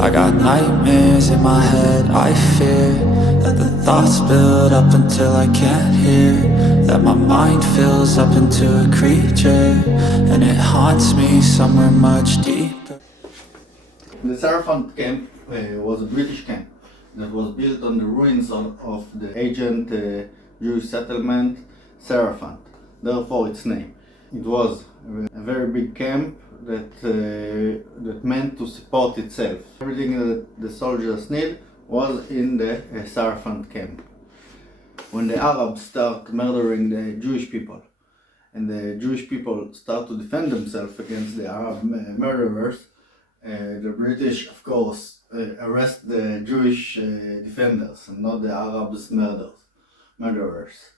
I got nightmares in my head, I fear that the thoughts build up until I can't hear, that my mind fills up into a creature, and it haunts me somewhere much deeper. The Sarafant camp was a British camp that was built on the ruins of the ancient Jewish settlement Sarafant, therefore its name. It was a very big camp that meant to support itself. Everything that the soldiers need was in the Sarafant camp. When the Arabs start murdering the Jewish people, and the Jewish people start to defend themselves against the Arab murderers, the British, of course, arrest the Jewish defenders and not the Arabs murderers.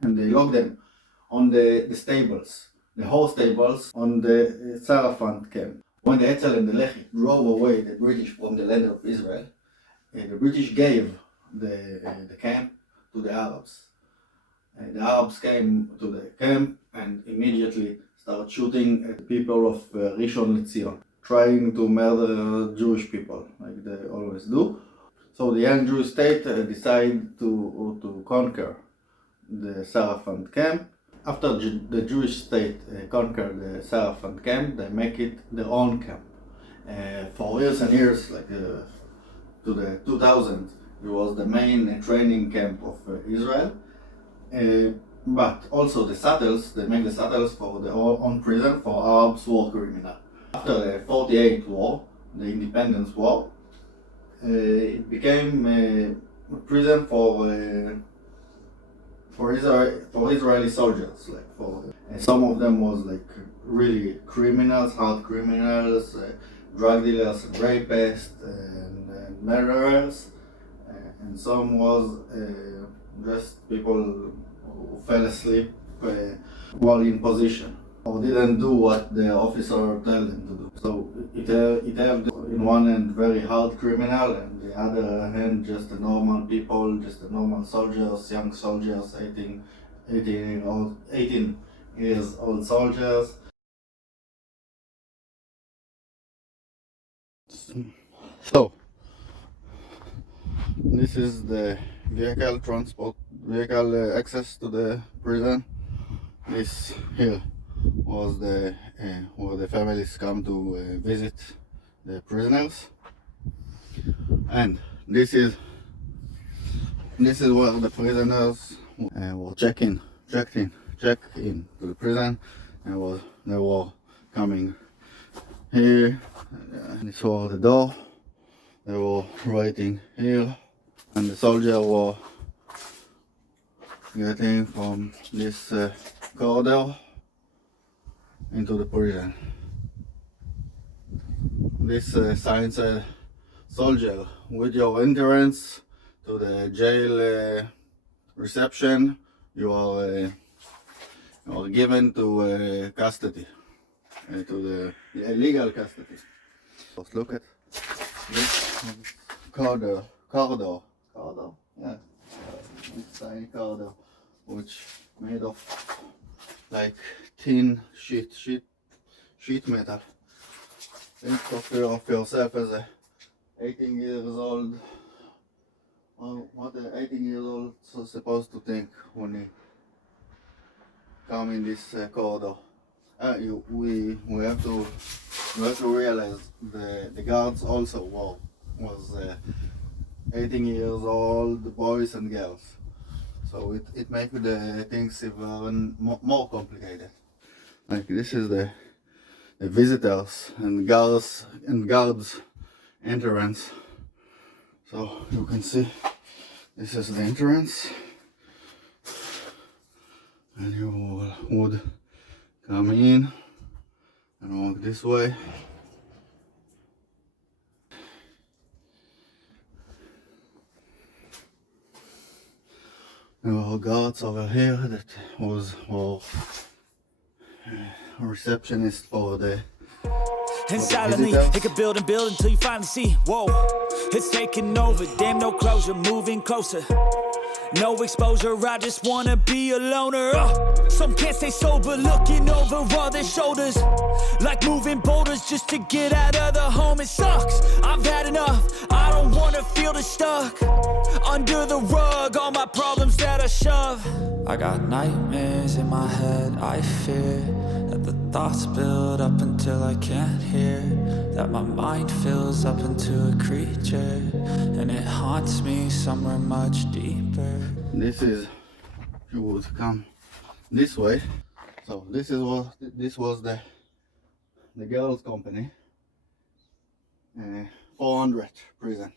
And they lock them on the stables, the horse stables on the Sarafant camp. When the Etzel and the Lehi drove away the British from the land of Israel, the British gave the camp to the Arabs. The Arabs came to the camp and immediately started shooting at the people of Rishon LeZion, trying to murder Jewish people, like they always do. So the young Jewish state decided to conquer the Sarafant camp. After the Jewish state conquered the Sarafant camp, they make it their own camp. For years and years, like to the 2000s, it was the main training camp of Israel. But also the saddles, they make the saddles for their own prison for Arabs war criminals. After the 48 war, the independence war, it became a prison for Israeli soldiers. Like some of them was like really criminals, hard criminals, drug dealers, rapists, and murderers, and some was just people who fell asleep while in position, or didn't do what the officer told them to do. So it have in one hand very hard criminal, and the other hand just the normal people, just the normal soldiers, young soldiers, 18 years old soldiers. So this is the vehicle access to the prison. This here was where the families come to visit the prisoners, and this is where the prisoners were checked in to the prison, and they were coming here. This was the door. They were waiting here, and the soldier were getting from this corridor into the prison. This sign said, "Soldier, with your entrance to the jail reception, you are given to custody, to the illegal custody." Let's look at this corridor. Yeah, this tiny corridor, which made of like thin sheet metal. Think of yourself as a 18 years old. What the 18 years old is supposed to think when he come in this corridor. We have to realize the guards also was 18 years old boys and girls. So it makes the things even more complicated. Like this is the visitors and guards entrance. So you can see this is the entrance, and you would come in and walk this way. There were guards over here that were receptionist for the And silently, it could build and build until you finally see, whoa, it's taking over, damn no closure, moving closer. No exposure, I just wanna be a loner. Some can't stay sober, looking over all their shoulders, like moving boulders just to get out of the home. It sucks, I've had enough. feeling stuck under the rug, all my problems that I shove. I got nightmares in my head, I fear that the thoughts build up until I can't hear, that my mind fills up into a creature, and it haunts me somewhere much deeper. This is, you would come this way. So this was the girls' company, 400 prison.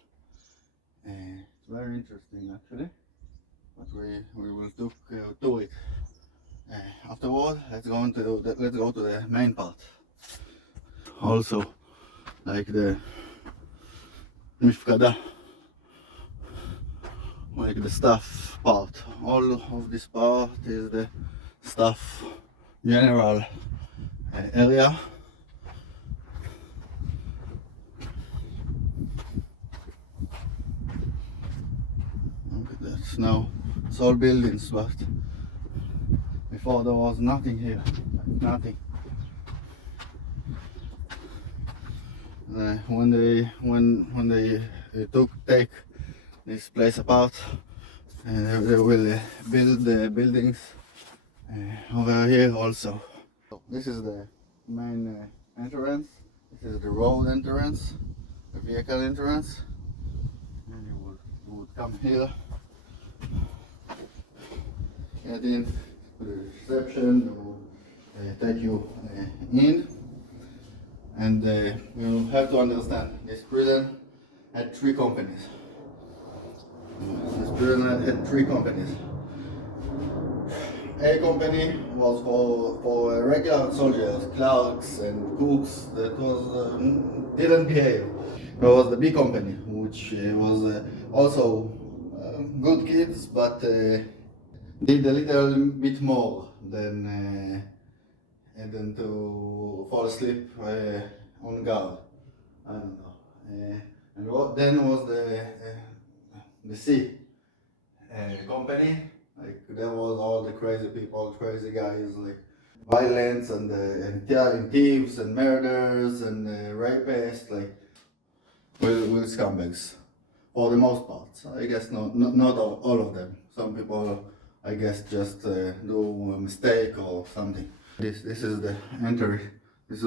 It's very interesting actually, but we will do it. Afterward, let's go to the main part. Also, like the mifkada, like the staff part. All of this part is the staff general area. Look at that. Now it's all buildings, but before there was nothing here, like nothing. When they take this place apart, they will build the buildings over here also. So this is the main entrance. This is the road entrance, the vehicle entrance, and you would come here, get in to the reception, they will take you in. And you have to understand, this prison had 3 companies. This prison had 3 companies. A company was for regular soldiers, clerks and cooks that didn't behave. There was the B company, which was also good kids, but did a little bit more than to fall asleep on guard. I don't know. Then was the C company. Like there was all the crazy people, crazy guys, like violence and thieves and murders and rapists, like with scumbags. For the most part, I guess not all of them. Some people, I guess, just do a mistake or something. This is the entry. This is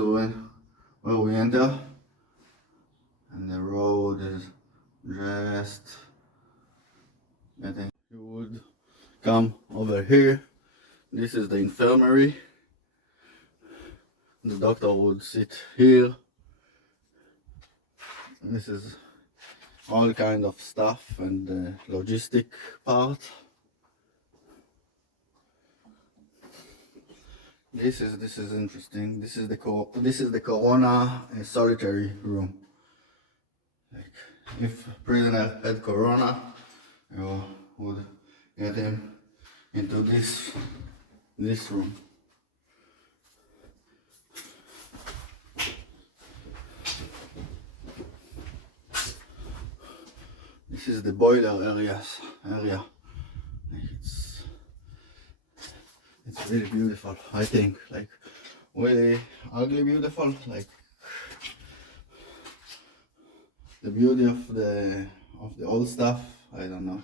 where we enter, and the road is just getting. You would come over here. This is the infirmary. The doctor would sit here. This is all kind of stuff and the logistic part. This is interesting. This is the corona solitary room. Like if prisoner had corona, you would get him into this room. This is the boiler area. It's really beautiful, I think. Like really ugly beautiful. Like the beauty of the old stuff. I don't know.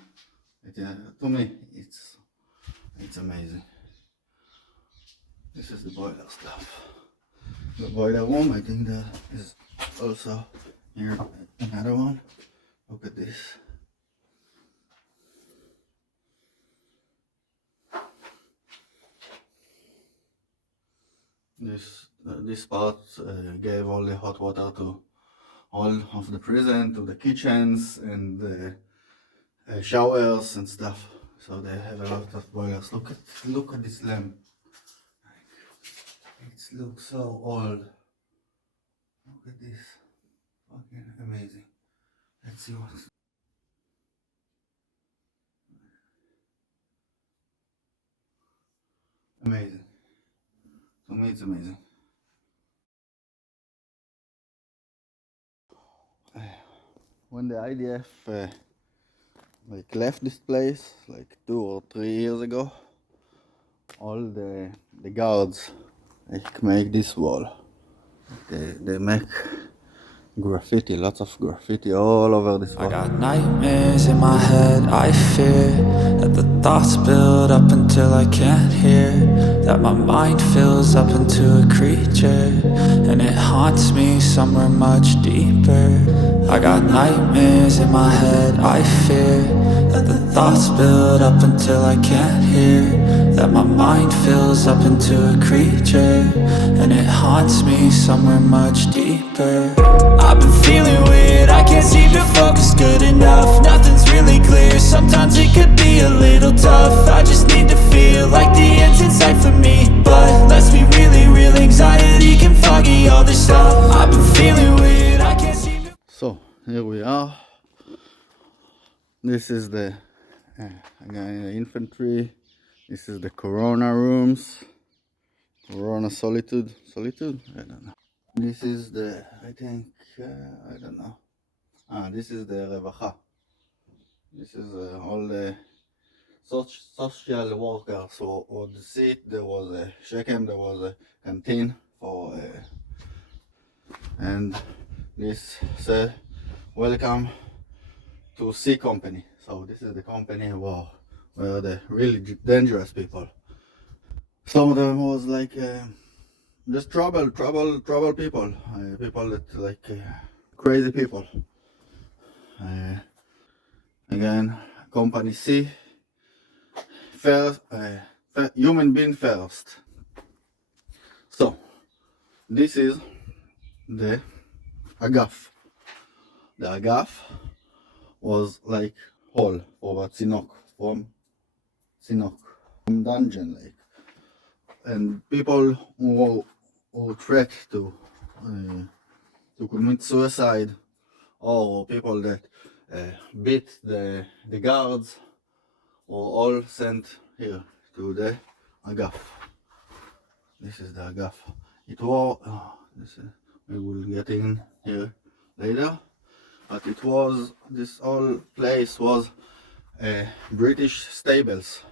To me, it's amazing. This is the boiler stuff. The boiler room. I think there is also here another one. Look at this. This part gave all the hot water to all of the prison, to the kitchens and the showers and stuff. So they have a lot of boilers. Look at this lamp. It looks so old. Look at this. Fucking amazing. Let's see what. Amazing. To me, it's amazing. When the IDF left this place like 2 or 3 years ago, all the guards make this wall. They make graffiti, lots of graffiti all over this I wall. got nightmares in my head, I fear that the thoughts build up until I can't hear, that my mind fills up into a creature, and it haunts me somewhere much deeper. I got nightmares in my head, I fear that the thoughts build up until I can't hear, that my mind fills up into a creature, and it haunts me somewhere much deeper. I've been feeling weird, I can't seem to focus good enough. Nothing's really clear, sometimes it could be a little tough. I just need to feel like the end's in sight for me, but let's be really real, anxiety can foggy all this stuff. I've been feeling weird, I can't seem to... So here we are. This is the again, infantry. This is the Corona rooms. Corona solitude. Solitude? I don't know. This is the, I think, I don't know. This is the Revacha. This is all the social workers who would sit. There was a Shechem, there was a canteen for, and this said, welcome to C Company. So this is the company where the really dangerous people. Some of them was like just trouble people, people that like crazy people. Again, company C, first, human being first. So this is the Agaf. The Agaf was like hall for Tzinok, from dungeon, like, and people who threat to commit suicide, or people that beat the guards, were all sent here to the Agaf. This is the Agaf. It was we will get in here later. But it was, this whole place was British stables,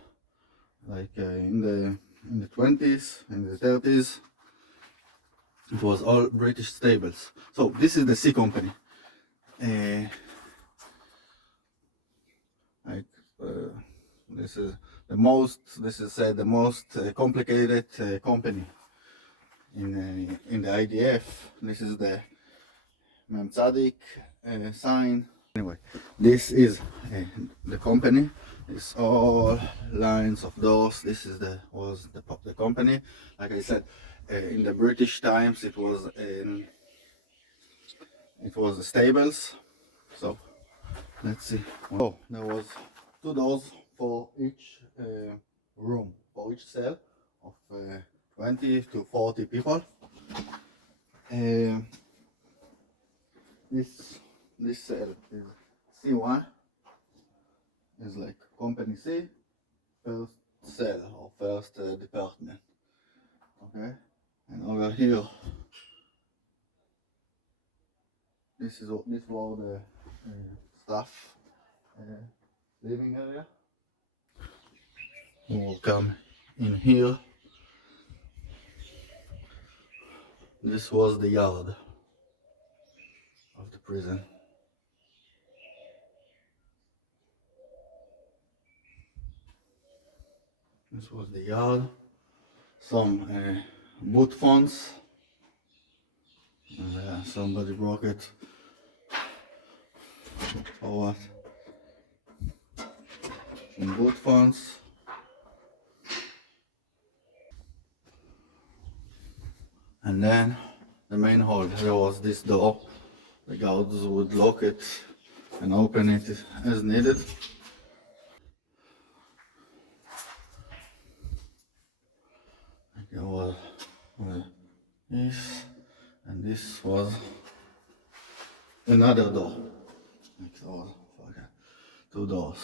like in the 20s, in the 30s, it was all British stables. So this is the C Company. This is the most, the most complicated company in the IDF. This is the Mem Tzadik sign. Anyway, this is the company. It's all lines of doors. This is was the company. Like I said, in the British times, it was the stables. So let's see. Oh, there was 2 doors for each room, for each cell of 20 to 40 people. This cell is C1, is like company C, first cell or first department. Okay, and over here, this was the staff living area. We'll come in here. This was the yard of the prison. This was the yard. Some boot phones. Somebody broke it. Or what? Some boot phones. And then the main hall, there was this door. The guards would lock it and open it as needed. There was this, and this was another door. Like there was 2 doors.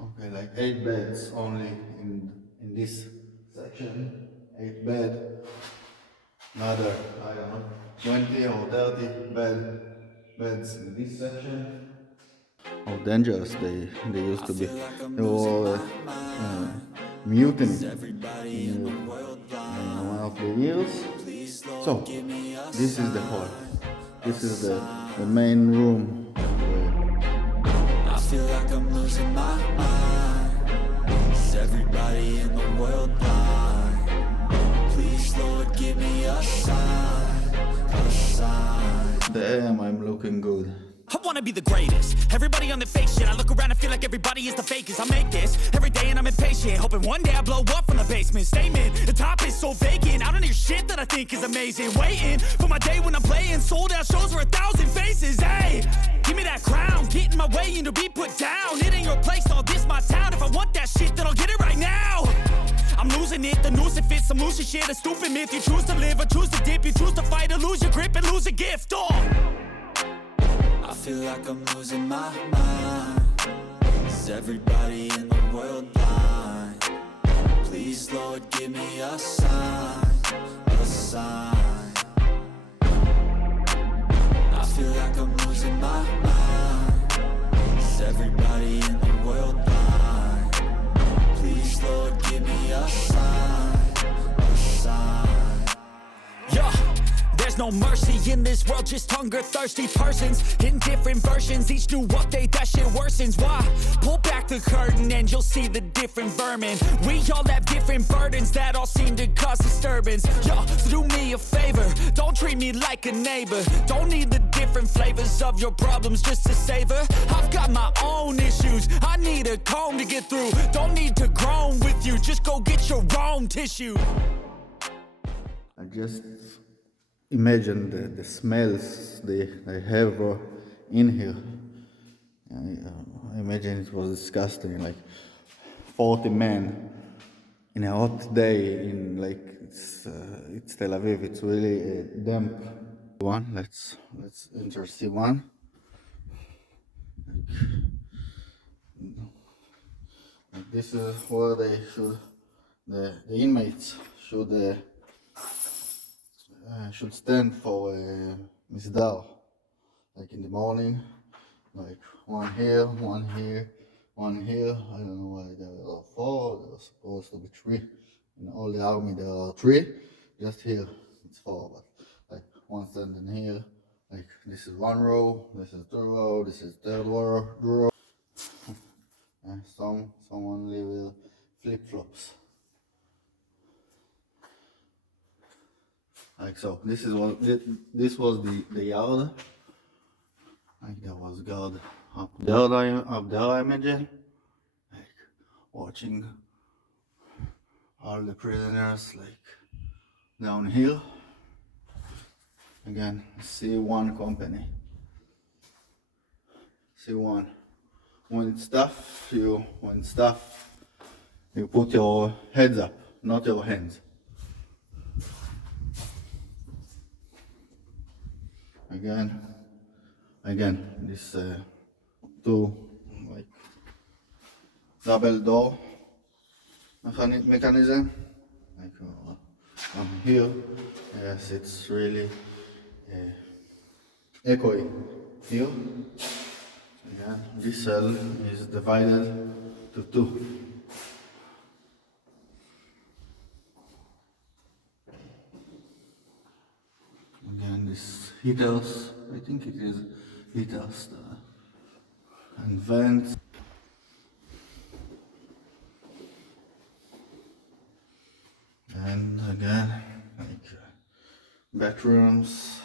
Okay, like 8 beds only in this section. 8 beds. Another, I don't know, 20 or 30 beds in this section. How dangerous they used to be. They were mutiny in one of the years. So this is the hall. This is the main room. I feel like I'm losing my mind. Is everybody in the world blind? Please, Lord, give me a sign, a sign. Damn, I'm looking good. I wanna be the greatest. Everybody on the fake shit. I look around and feel like everybody is the fakest. I make this every day and I'm impatient, hoping one day I blow up from the basement. Statement, the top is so vacant. I don't hear shit that I think is amazing. Waiting for my day when I'm playing sold out shows for 1,000 faces. Hey, give me that crown, get in my way and to be put down. It ain't your place, no, this my town. If I want that shit, then I'll get it right now. I'm losing it, the noose it fits, I'm losing shit. A stupid myth, you choose to live or choose to dip. You choose to fight or lose your grip and lose a gift. I feel like I'm losing my mind. Is everybody in the world blind? Please, Lord, give me a sign, a sign. I feel like I'm losing my mind. Is everybody in the world blind? Please, Lord, give me a sign, a sign. Yeah. There's no mercy in this world, just hunger-thirsty persons in different versions, each new update, that shit worsens. Why? Pull back the curtain and you'll see the different vermin. We all have different burdens that all seem to cause disturbance. Yo, so do me a favor, don't treat me like a neighbor. Don't need the different flavors of your problems just to savor. I've got my own issues, I need a comb to get through. Don't need to groan with you, just go get your own tissue. I just imagine the smells they have in here. I imagine it was disgusting, like 40 men in a hot day in like it's Tel Aviv. It's really damp. One, let's enter C1. Like this is where they should the inmates should stand for misdar, like in the morning, like one here, one here, one here. I don't know why there are 4. There are supposed to be 3. In all the army there are 3. Just here it's 4, but like one standing here. Like this is 1 row, this is 2 row, this is 3rd row. And someone leave flip-flops. Like so, this was the yard. Like there was guard up there, I imagine. Like watching all the prisoners like down here. Again, C1 company. C1. When it's tough, you put your heads up, not your hands. Again, this 2 like double door mechanism, like on here. Yes, it's really echoing here. Again, this cell is divided to 2. Again, this heaters, I think it is heaters and vents. And again, like bedrooms.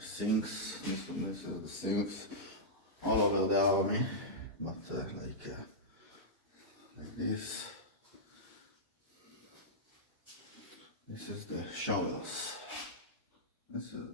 Sinks. This is the sinks all over the army, but like this. This is the showers. This is